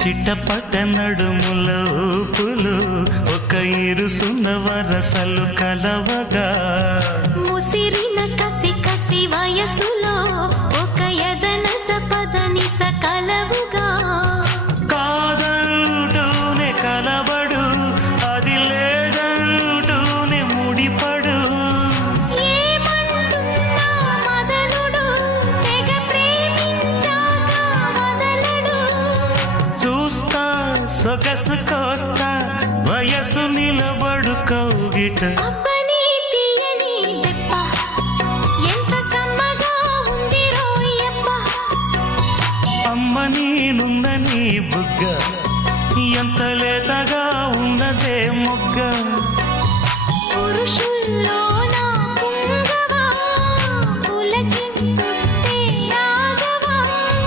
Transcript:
చిట్టపట్ట నడుముల ఊపులు ఒక ఇరుసున్న వరసలు కలవగా ముసిరిన కసి కసి వయసులో ఒక యదన సపదని సకలవుగా కాదంటూనే కలబడు అది లేదంటూనే ముడిపడు ఏమంటున్నా మదనుడు తెగ ప్రేమించాక వదలడు చూస్తా సొగసు కోస్తా వయసు నిలబడు కౌగిట అబ్బని తీయని దెప్ప ఎంత కమ్మగా ఉంది రోయప్ప అమ్మ నేనున్న నీ బుగ్గ ఎంత లేతగా ఉన్నదే మొగ్గ పురుషుల్లో